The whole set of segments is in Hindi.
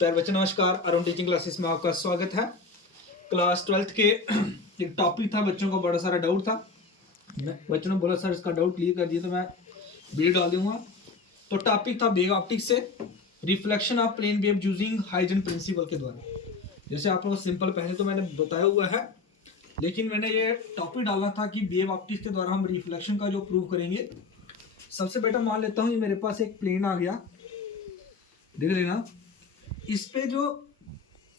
प्यारे बच्चे नमस्कार, अरुण टीचिंग क्लासेस में आपका स्वागत है। क्लास 12th के एक टॉपिक था, बच्चों को बड़ा सारा डाउट था। बच्चों ने बोला सर इसका डाउट क्लियर कर दिया, तो मैं वीडियो डाल दूंगा। तो टॉपिक था वेव ऑप्टिक्स से reflection of plane wave using Huygens principle के द्वारा। जैसे आप लोगों को सिंपल पहले तो मैंने बताया हुआ है, लेकिन मैंने ये टॉपिक डाला था कि वेव ऑप्टिक्स के द्वारा हम रिफ्लेक्शन का जो प्रूव करेंगे। सबसे बेटर मान लेता हूँ, ये मेरे पास एक प्लेन आ गया, देख लेना। इस पे जो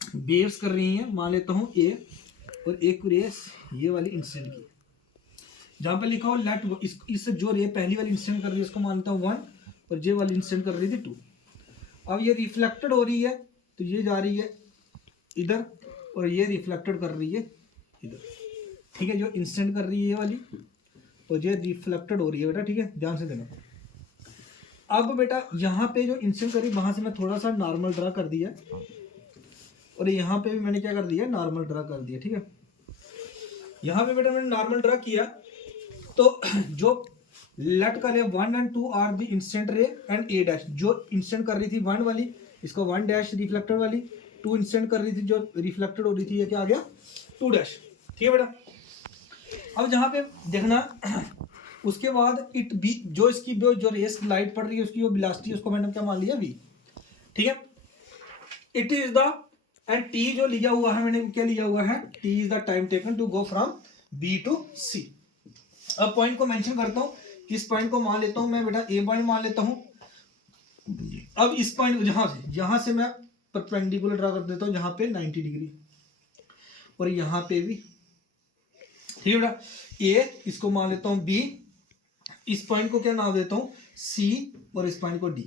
वेव्स कर रही हैं मान लेता हूँ ए, और एक रेस ये वाली इंसिडेंट की, जहाँ पे लिखा हो लेट इस जो रे पहली वाली इंसिडेंट कर रही है इसको मानता हूँ 1, और ये वाली इंसिडेंट कर रही थी 2। अब ये रिफ्लेक्टेड हो रही है तो ये जा रही है इधर, और ये रिफ्लेक्टेड कर रही है इधर। ठीक है, जो इंसिडेंट कर रही है ये वाली, और ये रिफ्लेक्टेड हो रही है बेटा। ठीक है, ध्यान से देना। अब बेटा यहाँ पे जो इंसिडेंट करी वहां से मैं थोड़ा सा नॉर्मल ड्रा कर दिया, और यहाँ पे भी मैंने क्या कर दिया, नॉर्मल ड्रा कर दिया। ठीक है, यहाँ पे बेटा मैंने नॉर्मल ड्रा किया, तो जो लेट का रे 1 और 2 are the incident ray and A dash. जो इंसिडेंट कर रही थी 1 वाली, इसको 1 डैश रिफ्लेक्टेड वाली, 2 इंसिडेंट कर रही थी जो रिफ्लेक्टेड हो रही थी, ये क्या आ गया 2 डैश। ठीक है बेटा, अब जहाँ पे देखना उसके बाद इट बी जो इसकी जो रेस लाइट पड़ रही है उसकी जो वेलोसिटी उसको मैंने क्या मान लिया v। ठीक है, it is the end t जो लिया हुआ है मैंने क्या लिया हुआ है, t is the time taken to go from b to c। अब पॉइंट को मेंशन करता हूँ, इस पॉइंट को मान लेता हूँ मैं बेटा a पॉइंट मान लेता हूँ। अब इस पॉइंट यहां से मैं परपेंडिकुलर ड्रा कर देता हूँ जहां पे 90 डिग्री, और यहाँ पे भी। ठीक है बेटा, a इसको मान लेता हूँ b, इस पॉइंट को क्या नाम देता हूं C, और इस पॉइंट को D।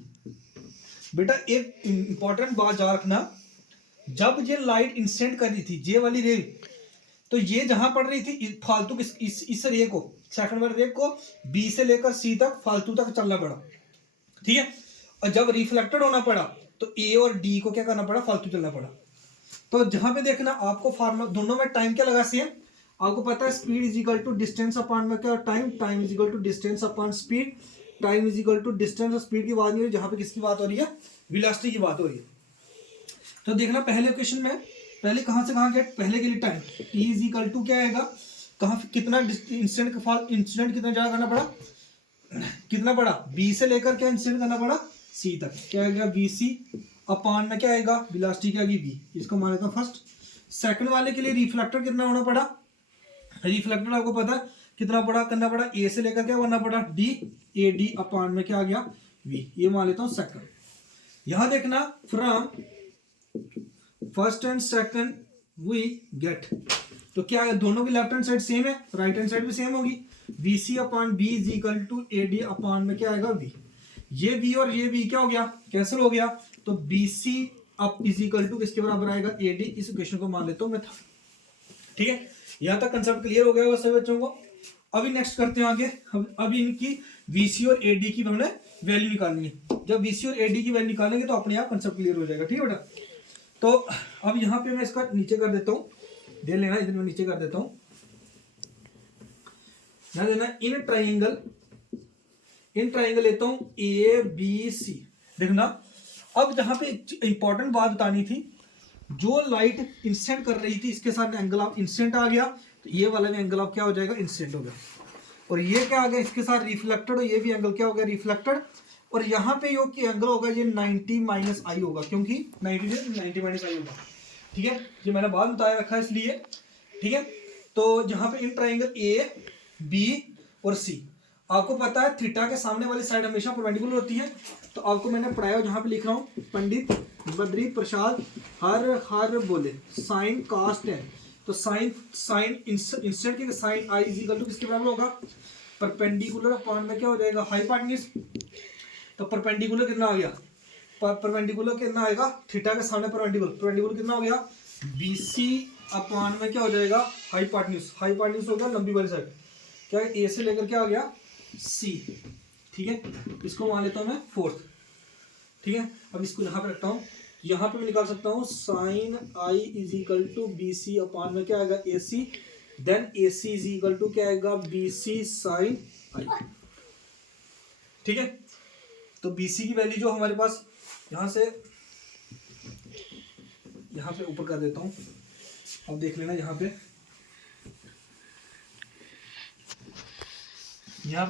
बेटा एक इंपॉर्टेंट बात याद रखना, जब ये लाइट इंसिडेंट कर रही थी ये वाली रे, तो ये जहां पड़ रही थी फालतू इस रे को, सेकंड वाले रे को B से लेकर C तक फालतू तक चलना पड़ा। ठीक है, और जब रिफ्लेक्टेड होना पड़ा तो A और D को क्या करना पड़ा, फालतू चलना पड़ा। तो जहां पे देखना आपको फार्मूला दोनों में टाइम क्या लगा सेम, आपको पता है speed is equal to distance upon में क्या time, time is equal to distance upon speed, time is equal to distance. और स्पीड की बात नहीं हो रही, जहां पे किसकी बात हो रही है, वेलोसिटी की बात हो रही है। तो देखना पहले क्वेश्चन में पहले कहां से कहां गया, पहले के लिए time t is equal to क्या आएगा, कहां कितना इंसिडेंट कितना ज्यादा करना पड़ा, कितना पड़ा b से लेकर क्या इंसिडेंट करना पड़ा c तक, क्या आएगा bc अपॉन में क्या आएगा वेलोसिटी क्या आएगी v। इसको मान लेता हूं फर्स्ट। सेकंड वाले के लिए रिफ्लेक्टर कितना होना पड़ा, रिफ्लेक्टेड आपको पता है कितना बड़ा करना पड़ा, ए से लेकर क्या बनना पड़ा डी, ए डी अपॉन में क्या आ गया वी। ये मान लेता हूं सेकंड। यहां देखना from first and second we get, तो क्या है दोनों की लेफ्ट हैंड साइड सेम है, राइट हैंड साइड भी सेम होगी। V C upon B is equal to A D upon में क्या आएगा वी। ये वी और ये वी क्या हो गया, कैंसिल हो गया, तो B C up is equal to किसके बराबर आएगा ए डी। इस इक्वेशन को मान लेता हूं मैं। ठीक है, यहां तक कंसेप्ट क्लियर हो गया होगा सभी बच्चों को। अभी नेक्स्ट करते हैं आगे। अभी इनकी VC और AD की हमने वैल्यू निकालनी है। जब VC और AD की वैल्यू निकालेंगे तो अपने आप कंसेप्ट क्लियर हो जाएगा। ठीक है बेटा, तो अब यहाँ पे मैं इसका नीचे कर देता हूँ, दे लेना इधर मैं नीचे कर देता हूँ। ध्यान देना, इन ट्राइंगल लेता हूँ ABC। देखना अब जहां पे इंपॉर्टेंट बात बतानी थी, जो लाइट इंसिडेंट कर रही थी इसके साथ एंगल ऑफ इंसिडेंट आ गया, तो ये वाला भी एंगल ऑफ क्या हो जाएगा, इंसिडेंट हो गया। और ये क्या आ गया इसके साथ रिफ्लेक्टेड, और ये भी एंगल क्या हो गया, रिफ्लेक्टेड। और यहाँ पे यो की एंगल होगा ये 90 माइनस आई होगा, क्योंकि 90 माइनस आई होगा। ठीक है, ये मैंने बाद बताया रखा है इसलिए। ठीक है, तो जहाँ पे इन ट्राइंगल ए बी और सी, आपको पता है थीटा के सामने वाली साइड हमेशा परपेंडिकुलर होती है। तो आपको मैंने पढ़ाया, जहाँ पे लिख रहा हूँ पंडित बद्री प्रसाद हर बोले साइन कास्ट है, तो साइन इंस्टेंट के sine I is equal to किसके बराबर होगा, परपेंडिकुलर अपॉन में क्या हो जाएगा हाइपोटेन्यूज। तो परपेंडिकुलर कितना आ गया, परपेंडिकुलर कितना आएगा, थीटा के सामने परपेंडिकुलर कितना हो गया BC अपॉन में क्या हो जाएगा हाइपोटेन्यूज। हाइपोटेन्यूज हो गया लंबी वाली साइड, क्या ए से लेकर क्या आ गया C। ठीक है, इसको मान लेता हूं मैं फोर्थ। ठीक है, अब इसको यहाँ पे रखता हूँ, यहाँ पे मैं निकाल सकता हूँ sine I is equal to BC upon में क्या आएगा AC, then AC is equal to क्या आएगा BC साइन आई। ठीक है, तो BC की वैल्यू जो हमारे पास यहाँ से यहाँ पे ऊपर कर देता हूँ, अब देख लेना। यहाँ पे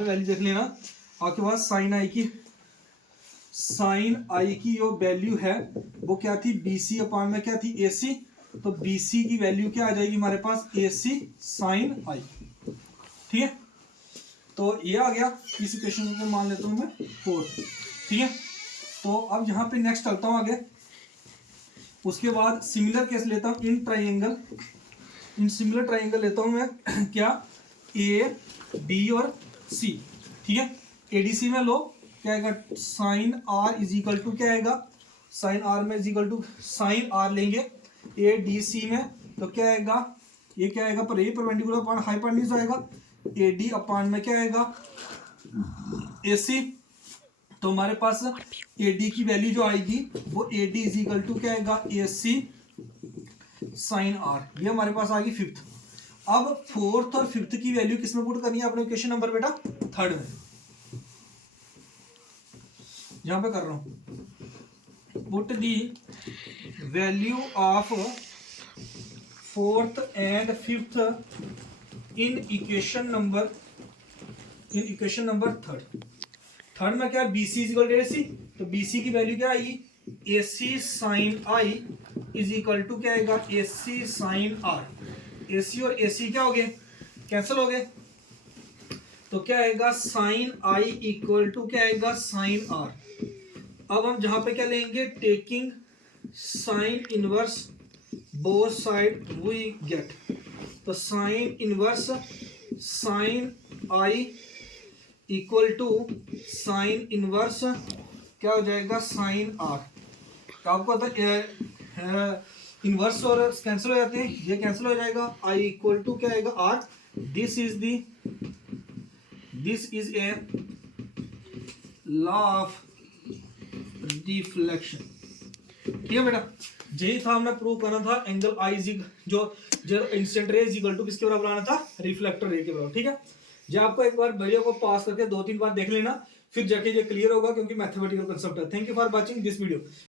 वैल्यू देख लेना आपके पास। साइन आई की जो वैल्यू है वो क्या थी, BC अपान में क्या थी, AC। तो BC की वैल्यू क्या आ जाएगी हमारे पास, AC साइन आई। ठीक है, तो ये आ गया। इस इक्वेशन को मान लेता हूँ मैं 4th। ठीक है, तो अब यहाँ पे नेक्स्ट चलता हूँ आगे। उसके बाद सिमिलर केस लेता हूँ इन सिमिलर ट्राइंगल लेता हूँ मैं क्या, AD और C। ठीक है, ADC में लो क्या आएगा, sine R is equal to क्या आएगा, साइन R में is equal to sine R लेंगे ADC में, तो क्या आएगा, ये क्या आएगा, पर ये परपेंडिकुलर अपान हाइपोटेन्यूज आएगा। AD अपान में क्या आएगा, AC। तो हमारे पास AD की वैल्यू जो आएगी वो AD इज इक्वल टू क्या आएगा, AC साइन R। ये हमारे पास आ गई 5th। अब 4th और 5th की वैल्यू किस में पुट करनी है अपने इक्वेशन नंबर बेटा 3rd में। यहां पे कर रहा हूं, put the value of 4th and 5th in equation number 3rd। Third में क्या, BC is equal to AC। तो BC की वैल्यू क्या आएगी, AC sine I is equal to क्या आएगा, AC साइन R। AC और AC क्या हो गए, कैंसिल हो गए, तो क्या आएगा, साइन I इक्वल टू क्या आएगा, साइन R। अब हम जहां पे क्या लेंगे, taking sine inverse both side we get. तो sine inverse sine I equal to sine inverse क्या हो जाएगा, साइन R। आपको पता इनवर्स और कैंसिल हो जाते हैं, ये कैंसिल हो जाएगा। I इक्वल टू क्या आएगा, R। This is a law of deflection. ठीक है बेटा, यही था हमने प्रूव करना था एंगल I जो incident ray is equal to किसके बराबर आना था, रिफ्लेक्टर रे के बराबर। ठीक है, जो आपको एक बार वीडियो को पास करके 2-3 बार देख लेना, फिर जाके ये क्लियर होगा, क्योंकि मैथमेटिकल कांसेप्ट है। Thank you for watching this video.